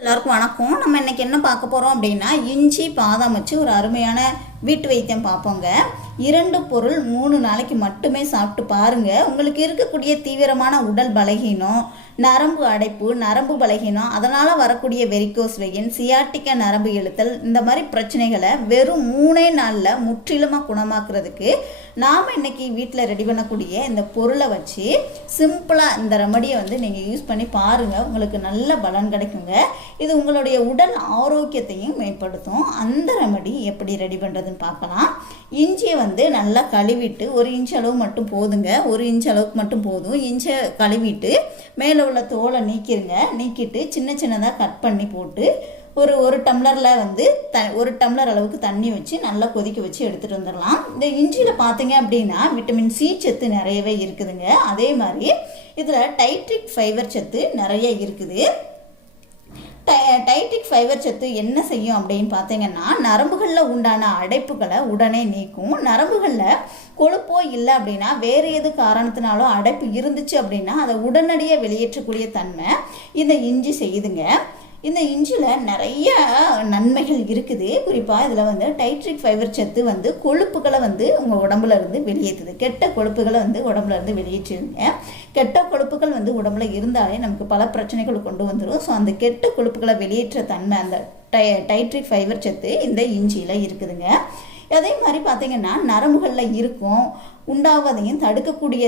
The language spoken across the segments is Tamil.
எல்லாருக்கும் வணக்கம். நம்ம இன்னைக்கு என்ன பார்க்க போகிறோம் அப்படின்னா இஞ்சி பாதாம் வச்சு ஒரு அருமையான வீட்டு வைத்தியம் பார்ப்போங்க. இரண்டு பொருள் மூணு நாளைக்கு மட்டுமே சாப்பிட்டு பாருங்க. உங்களுக்கு இருக்கக்கூடிய தீவிரமான உடல் பலகீனம் நரம்பு அடைப்பு நரம்பு பலகீனம் அதனால் வரக்கூடிய வெரிகோஸ் வெயின் சியாட்டிக்க நரம்பு இழுத்தல் இந்த மாதிரி பிரச்சனைகளை வெறும் மூணே நாளில் முற்றிலுமாக குணமாக்குறதுக்கு நாம் இன்னைக்கு வீட்டில் ரெடி பண்ணக்கூடிய இந்த பொருளை வச்சு சிம்பிளாக இந்த ரெமடியை வந்து நீங்கள் யூஸ் பண்ணி பாருங்கள் உங்களுக்கு நல்ல பலன் கிடைக்குங்க. இது உங்களுடைய உடல் ஆரோக்கியத்தையும் மேம்படுத்தும். அந்த ரெமடி எப்படி ரெடி பண்ணுறதுன்னு பார்க்கலாம். இஞ்சியை வந்து நல்லா கழுவிட்டு ஒரு இன்ச் அளவு மட்டும் போதுங்க. ஒரு இன்ச் அளவுக்கு மட்டும் போதும். இஞ்சை கழுவிட்டு மேலே உள்ள தோலை நீக்கிருங்க. நீக்கிட்டு சின்ன சின்னதாக கட் பண்ணி போட்டு ஒரு ஒரு டம்ளரில் வந்து த ஒரு டம்ளர் அளவுக்கு தண்ணி வச்சு நல்லா கொதிக்க வச்சு எடுத்துகிட்டு வந்துடலாம். இந்த இஞ்சியில் பார்த்தீங்க அப்படின்னா விட்டமின் சி சத்து நிறையவே இருக்குதுங்க. அதே மாதிரி இதில் டைட்ரிக் ஃபைபர் சத்து நிறைய இருக்குது. டைட்டிக் ஃபைபர் சத்து என்ன செய்யும் அப்படின்னு பார்த்தீங்கன்னா நரம்புகளில் உண்டான அடைப்புகளை உடனே நீக்கும். நரம்புகளில் கொழுப்போ இல்லை அப்படின்னா வேறு எது காரணத்தினாலும் அடைப்பு இருந்துச்சு அப்படின்னா அதை உடனடியாக வெளியேற்றக்கூடிய தன்மை இந்த இஞ்சி செய்யுதுங்க இந்த இஞ்சியில் நிறைய நன்மைகள் இருக்குது. குறிப்பாக இதில் வந்து டைட்ரிக் ஃபைபர் சத்து வந்து கொழுப்புகளை வந்து உங்கள் உடம்புல இருந்து வெளியேற்றுது கெட்ட கொழுப்புகளை வந்து உடம்புல இருந்து வெளியேற்றுங்க கெட்ட கொழுப்புகள் வந்து உடம்புல இருந்தாலே நமக்கு பல பிரச்சனைகள் கொண்டு வந்துடும் ஸோ அந்த கெட்ட கொழுப்புகளை வெளியேற்ற தன்மை அந்த டை டைட்ரிக் ஃபைபர் சத்து இந்த இஞ்சியில் இருக்குதுங்க. அதே மாதிரி பார்த்தீங்கன்னா நரம்புகளில் இருக்கும். உண்டாவதையும் தடுக்கக்கூடிய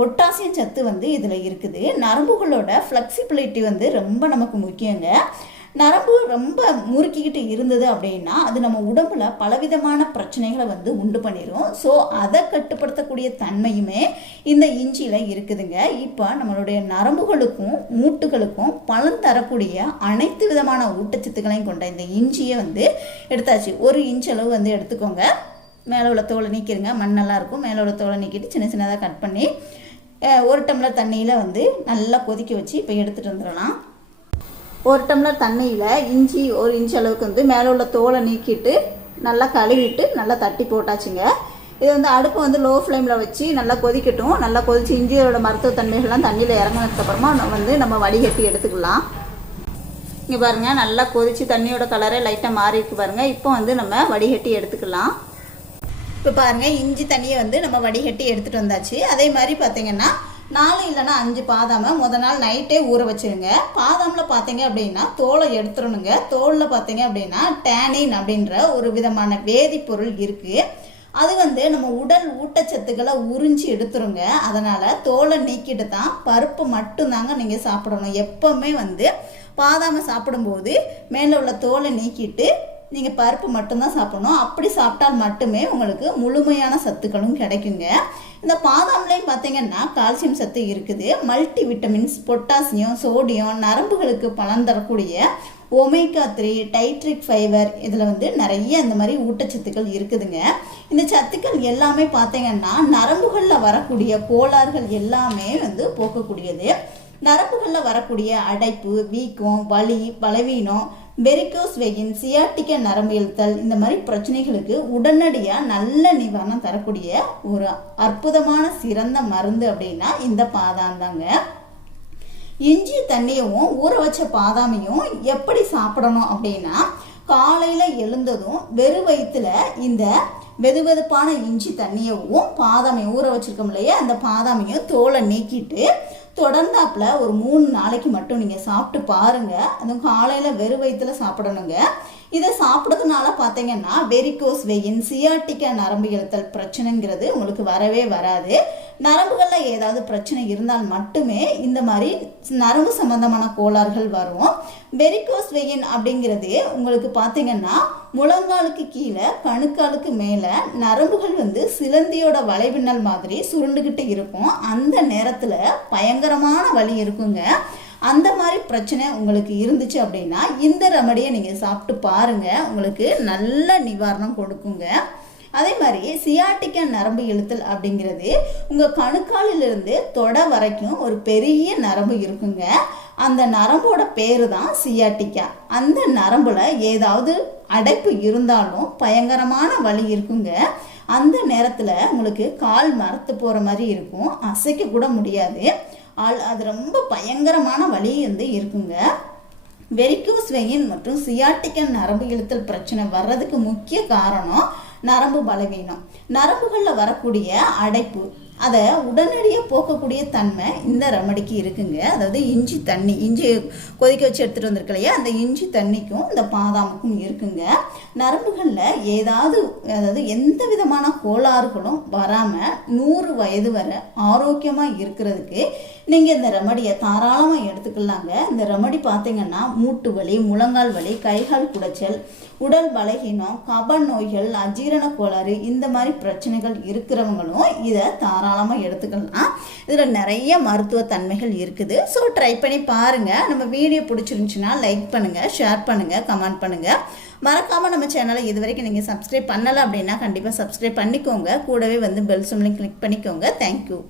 பொட்டாசியம் சத்து வந்து இதில் இருக்குது. நரம்புகளோட ஃப்ளெக்சிபிலிட்டி வந்து ரொம்ப நமக்கு முக்கியங்க. நரம்பு ரொம்ப முறுக்கிக்கிட்டு இருந்தது அப்படின்னா அது நம்ம உடம்புல பலவிதமான பிரச்சனைகளை வந்து உண்டு பண்ணிடும் ஸோ அதை கட்டுப்படுத்தக்கூடிய தன்மையுமே இந்த இஞ்சியில் இருக்குதுங்க. இப்போ நம்மளுடைய நரம்புகளுக்கும் மூட்டுகளுக்கும் பலன் தரக்கூடிய அனைத்து விதமான ஊட்டச்சத்துக்களையும் கொண்ட இந்த இஞ்சியை வந்து எடுத்தாச்சு. ஒரு இன்ச் அளவு வந்து எடுத்துக்கோங்க. மேலே உள்ள தோலை நீக்கிடுங்க மண்ணெல்லாம் இருக்கும். மேலே உள்ள தோலை நீக்கிட்டு சின்ன சின்னதாக கட் பண்ணி ஒரு டம்ளர் தண்ணியில் வந்து நல்லா கொதிக்க வச்சு இப்போ எடுத்துகிட்டு வந்துடலாம். ஒரு டம்ளர் தண்ணியில் இஞ்சி ஒரு இன்ச் அளவுக்கு வந்து மேலே உள்ள தோலை நீக்கிட்டு நல்லா கழுவிட்டு நல்லா தட்டி போட்டாச்சுங்க. இது வந்து அடுப்பு வந்து லோ ஃப்ளேமில் வச்சு நல்லா கொதிக்கட்டும். நல்லா கொதிச்சு இஞ்சியோட மருத்துவ தன்மைகள்லாம் தண்ணியில் இறங்கினதுக்கப்புறமா வந்து நம்ம வடிகட்டி எடுத்துக்கலாம். இங்கே பாருங்கள் நல்லா கொதித்து தண்ணியோட கலரே லைட்டாக மாறி இருக்கு பாருங்கள் இப்போ வந்து நம்ம வடிகட்டி எடுத்துக்கலாம். இப்போ பாருங்கள் இஞ்சி தண்ணியை வந்து நம்ம வடிகட்டி எடுத்துகிட்டு வந்தாச்சு. அதே மாதிரி பார்த்தீங்கன்னா நாலு இல்லைன்னா அஞ்சு பாதாமை முத நாள் நைட்டே ஊற வச்சுருங்க. பாதாமில் பார்த்தீங்க அப்படின்னா தோலை எடுத்துடணுங்க. தோலில் பார்த்தீங்க அப்படின்னா டேனின் அப்படின்ற ஒரு விதமான வேதிப்பொருள் இருக்குது அது வந்து நம்ம உடல் ஊட்டச்சத்துக்களை உறிஞ்சி எடுத்துருங்க. அதனால் தோலை நீக்கிட்டு தான் பருப்பு மட்டும்தாங்க நீங்கள் சாப்பிடணும். எப்போவுமே வந்து பாதாமை சாப்பிடும்போது மேலே உள்ள தோலை நீக்கிட்டு நீங்கள் பருப்பு மட்டும்தான் சாப்பிடணும். அப்படி சாப்பிட்டால் மட்டுமே உங்களுக்கு முழுமையான சத்துக்களும் கிடைக்குங்க. இந்த பாதாம்லேயும் பார்த்தீங்கன்னா கால்சியம் சத்து இருக்குது. மல்டி விட்டமின்ஸ் பொட்டாசியம் சோடியம் நரம்புகளுக்கு பலன் தரக்கூடிய ஒமேகா த்ரீ டைட்ரிக் ஃபைபர் இதில் வந்து நிறைய இந்த மாதிரி ஊட்டச்சத்துக்கள் இருக்குதுங்க. இந்த சத்துக்கள் எல்லாமே பார்த்தீங்கன்னா நரம்புகளில் வரக்கூடிய கோளாறுகள் எல்லாமே வந்து போக்கக்கூடியது. நரம்புகளில் வரக்கூடிய அடைப்பு வீக்கம் வலி பலவீனம் வெரிகோஸ் வெயின் சியாட்டிக்க நரம்பு இழுத்தல் இந்த மாதிரி பிரச்சனைகளுக்கு உடனடியாக நல்ல நிவாரணம் தரக்கூடிய ஒரு அற்புதமான சிறந்த மருந்து அப்படின்னா இந்த பாதாம் தாங்க. இஞ்சி தண்ணியவும் ஊற வச்ச பாதாமையும் எப்படி சாப்பிடணும் அப்படின்னா காலையில் எழுந்ததும் வெறு வயிற்றுல இந்த வெதுவெதுப்பான இஞ்சி தண்ணியவும் பாதாமையும் ஊற வச்சுருக்கோம் இல்லையா? அந்த பாதாமையும் தோலை நீக்கிட்டு தொடர்ந்தாப்புல ஒரு மூணு நாளைக்கு மட்டும் நீங்கள் சாப்பிட்டு பாருங்கள் அதுவும் காலையில் வெறு வயிற்றுல சாப்பிடணுங்க. இதை சாப்பிட்றதுனால பார்த்தீங்கன்னா வெரிகோஸ் வெயின் சியாட்டிக்கா நரம்பு இழுத்தல் பிரச்சனைங்கிறது உங்களுக்கு வரவே வராது. நரம்புகளில் ஏதாவது பிரச்சனை இருந்தால் மட்டுமே இந்த மாதிரி நரம்பு சம்பந்தமான கோளாறுகள் வரும். வெரிகோஸ் வெயின் அப்படிங்கிறது உங்களுக்கு பார்த்தீங்கன்னா முழங்காலுக்கு கீழே கணுக்காலுக்கு மேலே நரம்புகள் வந்து சிலந்தியோட வலைபின்னல் மாதிரி சுருண்டுக்கிட்டு இருக்கும். அந்த நேரத்தில் பயங்கரமான வலி இருக்குங்க. அந்த மாதிரி பிரச்சனை உங்களுக்கு இருந்துச்சு அப்படின்னா இந்த ரெமடியை நீங்கள் சாப்பிட்டு பாருங்கள் உங்களுக்கு நல்ல நிவாரணம் கொடுக்குங்க. அதே மாதிரி சியாட்டிக்கா நரம்பு இழுத்தல் அப்படிங்கிறது உங்கள் கணுக்காலிலிருந்து தொடை வரைக்கும் ஒரு பெரிய நரம்பு இருக்குங்க. அந்த நரம்போட பேர் தான் சியாட்டிக்கா. அந்த நரம்பில் ஏதாவது அடைப்பு இருந்தாலும் பயங்கரமான வலி இருக்குங்க. அந்த நேரத்தில் உங்களுக்கு கால் மரத்து போகிற மாதிரி இருக்கும். அசைக்க கூட முடியாது. ஆள் அது ரொம்ப பயங்கரமான வலி வந்து இருக்குங்க. வெரிக்கூஸ் வெயின் மற்றும் சியாட்டிக்கன் நரம்பு இழுத்தல் பிரச்சனை வர்றதுக்கு முக்கிய காரணம் நரம்பு பலவீனம். நரம்புகளில் வரக்கூடிய அடைப்பு அதை உடனடியாக போக்கக்கூடிய தன்மை இந்த ரெமடிக்கு இருக்குங்க. அதாவது இஞ்சி தண்ணி இஞ்சி கொதிக்க வச்சு எடுத்துகிட்டு வந்திருக்கு இல்லையா? அந்த இஞ்சி தண்ணிக்கும் இந்த பாதாமுக்கும் இருக்குங்க. நரம்புகளில் ஏதாவது அதாவது எந்த விதமான கோளாறுகளும் வராமல் நூறு வயது வரை ஆரோக்கியமாக இருக்கிறதுக்கு நீங்கள் இந்த ரெமடியை தாராளமாக எடுத்துக்கலாங்க. இந்த ரெமடி பார்த்தீங்கன்னா மூட்டு வலி முழங்கால் வலி கைகால் குடைச்சல் உடல் பலகீனம் கப நோய்கள் அஜீரண கோளாறு இந்த மாதிரி பிரச்சனைகள் இருக்கிறவங்களும் இதை தாராளமாக எடுத்துக்கலாம். இதில் நிறைய மருத்துவ தன்மைகள் இருக்குது. ஸோ ட்ரை பண்ணி பாருங்கள் நம்ம வீடியோ பிடிச்சிருந்துச்சுன்னா லைக் பண்ணுங்கள் ஷேர் பண்ணுங்கள் கமெண்ட் பண்ணுங்கள் மறக்காமல் நம்ம சேனலை இது வரைக்கும் நீங்கள் சப்ஸ்கிரைப் பண்ணலை அப்படின்னா கண்டிப்பாக சப்ஸ்கிரைப் பண்ணிக்கோங்க. கூடவே வந்து பெல் சிம்லையும் கிளிக் பண்ணிக்கோங்க. Thank you